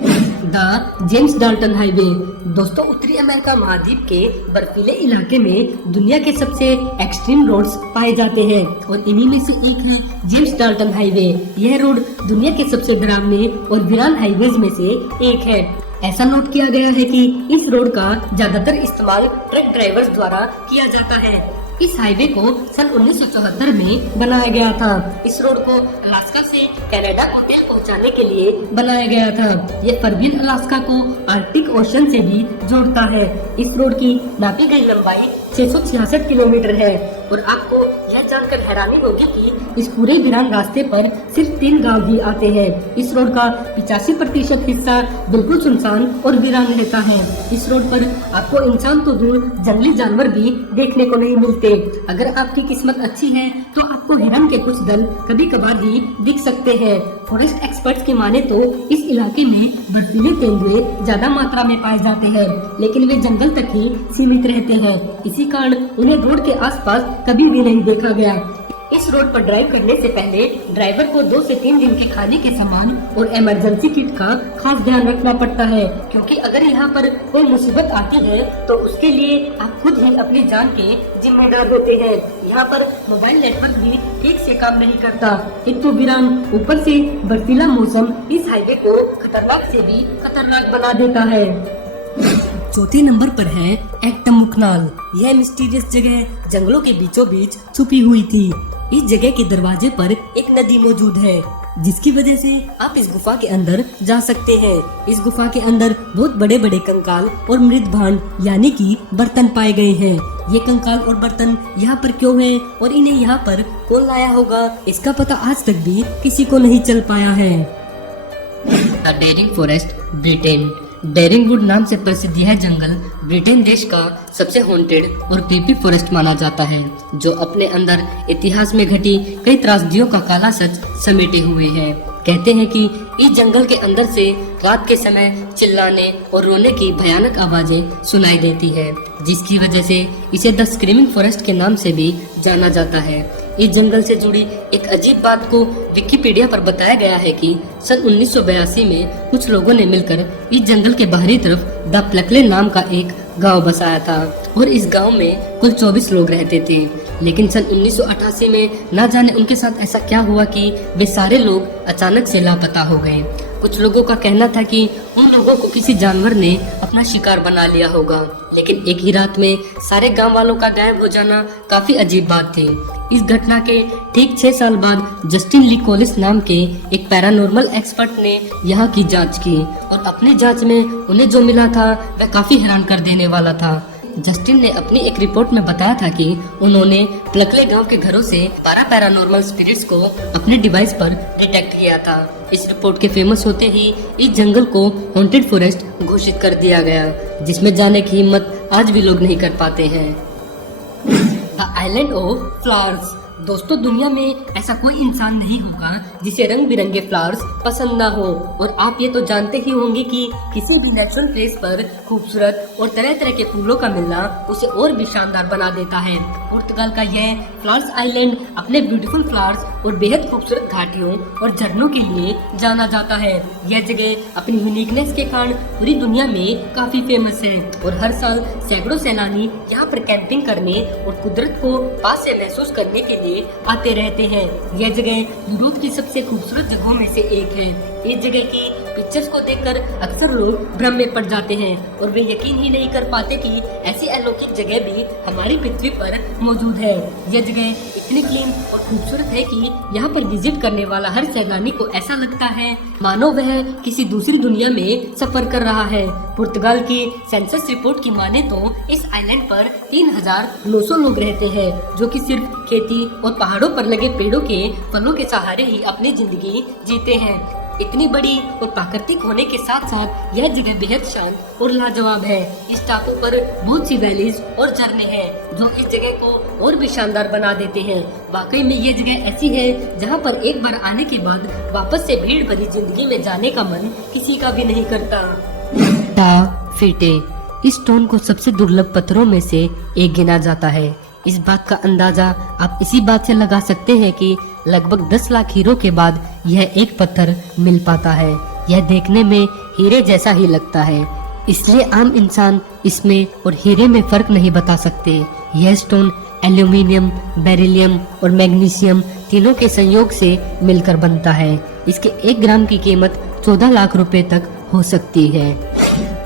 The James Dalton highway. दोस्तों, उत्तरी अमेरिका महाद्वीप के बर्फीले इलाके में दुनिया के सबसे एक्सट्रीम रोड्स पाए जाते हैं और इन्हीं में से एक है जेम्स डाल्टन हाईवे। यह रोड दुनिया के सबसे डरावने और वीरान हाईवेज में से एक है। ऐसा नोट किया गया है कि इस रोड का ज्यादातर इस्तेमाल ट्रक ड्राइवर्स द्वारा किया जाता है। इस हाईवे को सन 1974 में बनाया गया था। इस रोड को अलास्का से कनाडा को तेल पहुंचाने के लिए बनाया गया था। ये फरबियन अलास्का को आर्कटिक ओशन से भी जोड़ता है। इस रोड की नापी गई लंबाई 666 किलोमीटर है और आपको यह जानकर हैरानी होगी कि इस पूरे वीरान रास्ते पर सिर्फ 3 गांव ही आते हैं। इस रोड का 85% हिस्सा बिल्कुल सुनसान और वीरान रहता है। इस रोड पर आपको इंसान तो दूर जंगली जानवर भी देखने को नहीं मिलते। अगर आपकी किस्मत अच्छी है तो आपको हिरन के कुछ दल कभी कभार ही दिख सकते हैं। फॉरेस्ट एक्सपर्ट्स की माने तो इस इलाके में बर्फीले तेंदुए ज्यादा मात्रा में पाए जाते हैं, लेकिन वे जंगल तक ही सीमित रहते हैं। इसी कारण उन्हें रोड के आसपास कभी भी नहीं देखा गया। इस रोड पर ड्राइव करने से पहले ड्राइवर को 2 से 3 दिन के खाने के सामान और इमरजेंसी किट का खास ध्यान रखना पड़ता है, क्योंकि अगर यहाँ पर कोई मुसीबत आती है तो उसके लिए आप खुद ही अपनी जान के जिम्मेदार होते हैं। यहाँ पर मोबाइल नेटवर्क भी ठीक से काम नहीं करता। एक तो वीरान, ऊपर से बर्फीला मौसम इस हाईवे को खतरनाक से भी खतरनाक बना देता है। चौथे नंबर पर है एक्टमुकनाल। यह मिस्टीरियस जगह जंगलों के बीचों बीच छुपी हुई थी। इस जगह के दरवाजे पर एक नदी मौजूद है, जिसकी वजह से आप इस गुफा के अंदर जा सकते हैं। इस गुफा के अंदर बहुत बड़े बड़े कंकाल और मृत भांड यानी कि बर्तन पाए गए हैं। ये कंकाल और बर्तन यहाँ पर क्यों हैं और इन्हें यहाँ पर कौन लाया होगा, इसका पता आज तक भी किसी को नहीं चल पाया है। The daring forest, Britain. Daringwood नाम से प्रसिद्ध यह जंगल ब्रिटेन देश का सबसे हॉन्टेड और क्रीपी फॉरेस्ट माना जाता है, जो अपने अंदर इतिहास में घटी कई त्रासदियों का काला सच समेटे हुए है। कहते हैं कि इस जंगल के अंदर से रात के समय चिल्लाने और रोने की भयानक आवाजें सुनाई देती है, जिसकी वजह से इसे द स्क्रीमिंग फॉरेस्ट के नाम से भी जाना जाता है। इस जंगल से जुड़ी एक अजीब बात को विकिपीडिया पर बताया गया है कि सन 1982 में कुछ लोगों ने मिलकर इस जंगल के बाहरी तरफ द प्लकले नाम का एक गांव बसाया था और इस गांव में कुल 24 लोग रहते थे। लेकिन सन 1988 में ना जाने उनके साथ ऐसा क्या हुआ कि वे सारे लोग अचानक से लापता हो गए। कुछ लोगों का कहना था कि उन लोगों को किसी जानवर ने अपना शिकार बना लिया होगा, लेकिन एक ही रात में सारे गांव वालों का गायब हो जाना काफी अजीब बात थी। इस घटना के ठीक 6 साल बाद जस्टिन ली कोलिस नाम के एक पैरानॉर्मल एक्सपर्ट ने यहाँ की जांच की और अपनी जांच में उन्हें जो मिला था वह काफी हैरान कर देने वाला था। जस्टिन ने अपनी एक रिपोर्ट में बताया था कि उन्होंने प्लकले गांव के घरों से 12 पैरानॉर्मल स्पिरिट्स को अपने डिवाइस पर डिटेक्ट किया था। इस रिपोर्ट के फेमस होते ही इस जंगल को हॉन्टेड फॉरेस्ट घोषित कर दिया गया, जिसमें जाने की हिम्मत आज भी लोग नहीं कर पाते हैं। The island of flowers. दोस्तों, दुनिया में ऐसा कोई इंसान नहीं होगा जिसे रंग बिरंगे फ्लावर्स पसंद ना हो, और आप ये तो जानते ही होंगे कि किसी भी नेचुरल प्लेस पर खूबसूरत और तरह तरह के फूलों का मिलना उसे और भी शानदार बना देता है। पुर्तगाल का यह फ्लावर्स आइलैंड अपने ब्यूटीफुल फ्लावर्स और बेहद खूबसूरत घाटियों और झरनों के लिए जाना जाता है। यह जगह अपनी यूनिकनेस के कारण पूरी दुनिया में काफी फेमस है और हर साल सैकड़ों सैलानी यहाँ पर कैंपिंग करने और कुदरत को पास से महसूस करने के लिए आते रहते हैं। यह जगह यूरोप की सबसे खूबसूरत जगहों में से एक है। इस जगह की पिक्चर्स को देखकर अक्सर लोग भ्रम में पड़ जाते हैं और वे यकीन ही नहीं कर पाते कि ऐसी अलौकिक जगह भी हमारी पृथ्वी पर मौजूद है। यह जगह इतनी क्लीन और खूबसूरत है कि यहाँ पर विजिट करने वाला हर सैलानी को ऐसा लगता है मानो वह किसी दूसरी दुनिया में सफर कर रहा है। पुर्तगाल की सेंसस रिपोर्ट की माने तो इस आइलैंड पर 3900 लोग रहते हैं, जो कि सिर्फ खेती और पहाड़ों पर लगे पेड़ों के फलों के सहारे ही अपनी जिंदगी जीते हैं। इतनी बड़ी और प्राकृतिक होने के साथ साथ यह जगह बेहद शांत और लाजवाब है। इस टापू पर बहुत सी वैलीज और झरने हैं जो इस जगह को और भी शानदार बना देते हैं। वाकई में ये जगह ऐसी है जहाँ पर एक बार आने के बाद वापस से भीड़ भरी जिंदगी में जाने का मन किसी का भी नहीं करता। टाफेटे इस स्टोन को सबसे दुर्लभ पत्थरों में से एक गिना जाता है। इस बात का अंदाजा आप इसी बात से लगा सकते हैं कि लगभग 10 लाख हीरो के बाद यह एक पत्थर मिल पाता है। यह देखने में हीरे जैसा ही लगता है, इसलिए आम इंसान इसमें और हीरे में फर्क नहीं बता सकते। यह स्टोन एल्यूमिनियम, बेरिलियम और मैग्नीशियम तीनों के संयोग से मिलकर बनता है। इसके 1 ग्राम की कीमत 14 लाख रुपए तक हो सकती है।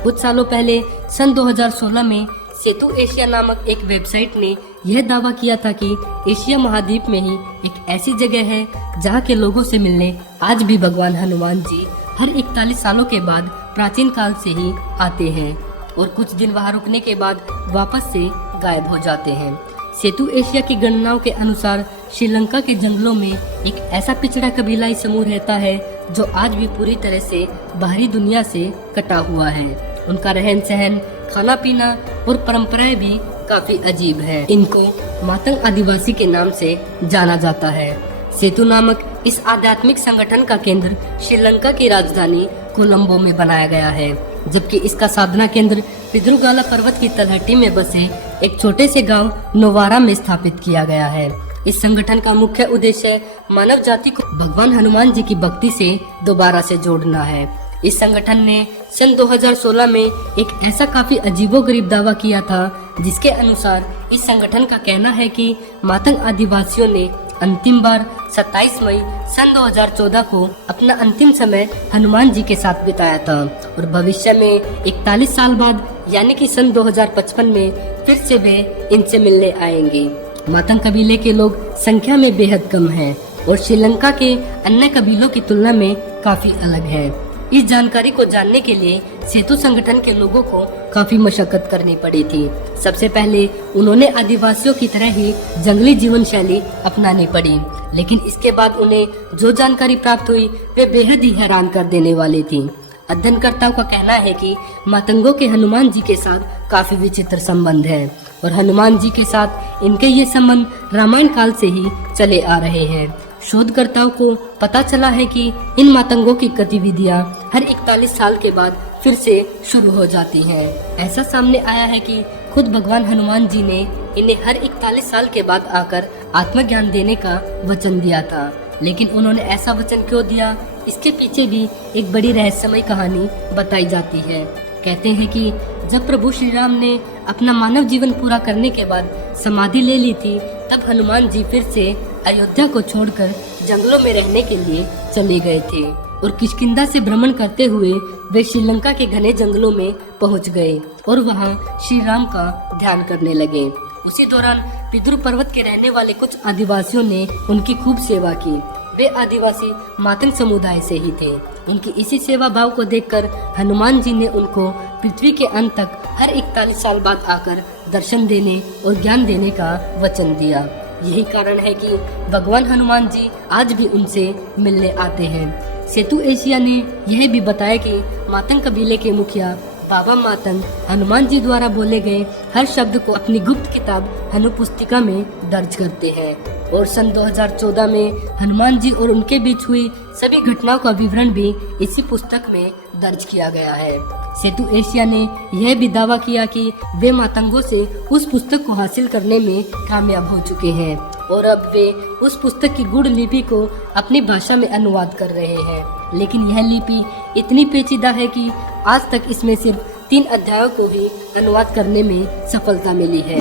कुछ सालों पहले सन 2016 में सेतु एशिया नामक एक वेबसाइट ने यह दावा किया था कि एशिया महाद्वीप में ही एक ऐसी जगह है जहां के लोगों से मिलने आज भी भगवान हनुमान जी हर 41 सालों के बाद प्राचीन काल से ही आते हैं और कुछ दिन वहां रुकने के बाद वापस से गायब हो जाते हैं। सेतु एशिया की गणनाओं के अनुसार श्रीलंका के जंगलों में एक ऐसा पिछड़ा कबीलाई समूह रहता है जो आज भी पूरी तरह से बाहरी दुनिया से कटा हुआ है। उनका रहन सहन, खाना पीना और परंपराएं भी काफी अजीब है। इनको मातंग आदिवासी के नाम से जाना जाता है। सेतु नामक इस आध्यात्मिक संगठन का केंद्र श्रीलंका की राजधानी कोलंबो में बनाया गया है, जबकि इसका साधना केंद्र पिद्रुगाला पर्वत की तलहटी में बसे एक छोटे से गांव नोवारा में स्थापित किया गया है। इस संगठन का मुख्य उद्देश्य मानव जाति को भगवान हनुमान जी की भक्ति से दोबारा से जोड़ना है। इस संगठन ने सन 2016 में एक ऐसा काफी अजीबोगरीब दावा किया था जिसके अनुसार इस संगठन का कहना है कि मातंग आदिवासियों ने अंतिम बार 27 मई सन 2014 को अपना अंतिम समय हनुमान जी के साथ बिताया था और भविष्य में 41 साल बाद यानी कि सन 2055 में फिर से वे इनसे मिलने आएंगे। मातंग कबीले के लोग संख्या में बेहद कम हैं और श्रीलंका के अन्य कबीलों की तुलना में काफी अलग है। इस जानकारी को जानने के लिए सेतु संगठन के लोगों को काफी मशक्कत करनी पड़ी थी। सबसे पहले उन्होंने आदिवासियों की तरह ही जंगली जीवन शैली अपनानी पड़ी, लेकिन इसके बाद उन्हें जो जानकारी प्राप्त हुई वे बेहद ही हैरान कर देने वाली थी। अध्ययनकर्ताओं का कहना है कि मातंगों के हनुमान जी के साथ काफी विचित्र संबंध है और हनुमान जी के साथ इनके ये संबंध रामायण काल से ही चले आ रहे हैं। शोधकर्ताओं को पता चला है कि इन मातंगों की गतिविधियां हर 41 साल के बाद फिर से शुरू हो जाती हैं। ऐसा सामने आया है कि खुद भगवान हनुमान जी ने इन्हें हर 41 साल के बाद आकर आत्मज्ञान देने का वचन दिया था, लेकिन उन्होंने ऐसा वचन क्यों दिया, इसके पीछे भी एक बड़ी रहस्यमय कहानी बताई जाती है। कहते हैं कि जब प्रभु श्री राम ने अपना मानव जीवन पूरा करने के बाद समाधि ले ली थी, तब हनुमान जी फिर से अयोध्या को छोड़कर जंगलों में रहने के लिए चले गए थे और किष्किंधा से भ्रमण करते हुए वे श्रीलंका के घने जंगलों में पहुंच गए और वहां श्री राम का ध्यान करने लगे। उसी दौरान पितृ पर्वत के रहने वाले कुछ आदिवासियों ने उनकी खूब सेवा की। वे आदिवासी मातंग समुदाय से ही थे। उनकी इसी सेवा भाव को देखकर हनुमान जी ने उनको पृथ्वी के अंत तक हर 41 साल बाद आकर दर्शन देने और ज्ञान देने का वचन दिया। यही कारण है कि भगवान हनुमान जी आज भी उनसे मिलने आते हैं। सेतु एशिया ने यह भी बताया कि मातंग कबीले के मुखिया बाबा मातंग हनुमान जी द्वारा बोले गए हर शब्द को अपनी गुप्त किताब हनु पुस्तिका में दर्ज करते हैं और सन 2014 में हनुमान जी और उनके बीच हुई सभी घटनाओं का विवरण भी इसी पुस्तक में दर्ज किया गया है। सेतु एशिया ने यह भी दावा किया कि वे मातंगों से उस पुस्तक को हासिल करने में कामयाब हो चुके हैं और अब वे उस पुस्तक की गूढ़ लिपि को अपनी भाषा में अनुवाद कर रहे हैं, लेकिन यह लिपि इतनी पेचीदा है कि आज तक इसमें सिर्फ 3 अध्यायों को ही अनुवाद करने में सफलता मिली है।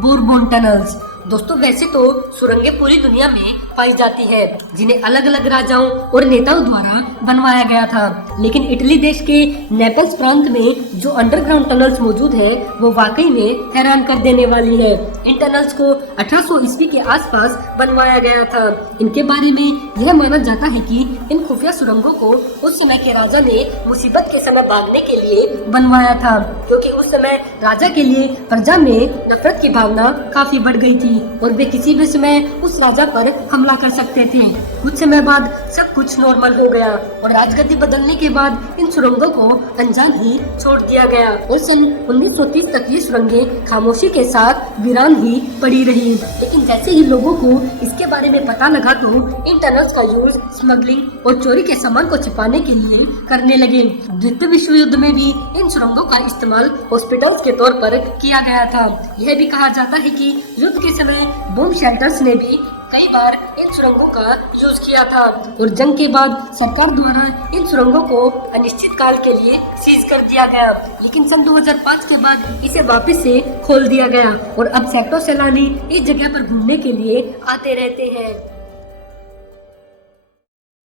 बोरबोन टनल्स दोस्तों, वैसे तो सुरंगें पूरी दुनिया में पाई जाती है जिन्हें अलग अलग राजाओं और नेताओं द्वारा बनवाया गया था, लेकिन इटली देश के नेपल्स प्रांत में जो अंडरग्राउंड टनल्स मौजूद है वो वाकई में हैरान कर देने वाली है। इन टनल्स को 1800 ईस्वी के आसपास बनवाया गया था। इनके बारे में यह माना जाता है कि इन खुफिया सुरंगों को उस समय के राजा ने मुसीबत के समय भागने के लिए बनवाया था, क्योंकि उस समय राजा के लिए प्रजा में नफरत की भावना काफी बढ़ गई थी और वे किसी भी समय उस राजा पर हमला हमला कर सकते थे। कुछ समय बाद सब कुछ नॉर्मल हो गया और राजगद्दी बदलने के बाद इन सुरंगों को अनजान ही छोड़ दिया गया और सन 1930 तक ये सुरंगें खामोशी के साथ वीरान ही पड़ी रही। लेकिन जैसे ही लोगों को इसके बारे में पता लगा तो इन टनल्स का यूज स्मगलिंग और चोरी के सामान को छिपाने के लिए करने लगे। द्वितीय विश्व युद्ध में भी इन सुरंगों का इस्तेमाल हॉस्पिटल्स के तौर पर किया गया था। यह भी कहा जाता है कि युद्ध के समय बॉम्ब शेल्टर्स ने भी कई बार इन सुरंगों का यूज किया था और जंग के बाद सरकार द्वारा इन सुरंगों को अनिश्चित काल के लिए सीज कर दिया गया। लेकिन सन 2005 के बाद इसे वापस से खोल दिया गया और अब सैकड़ों सैलानी इस जगह पर घूमने के लिए आते रहते हैं।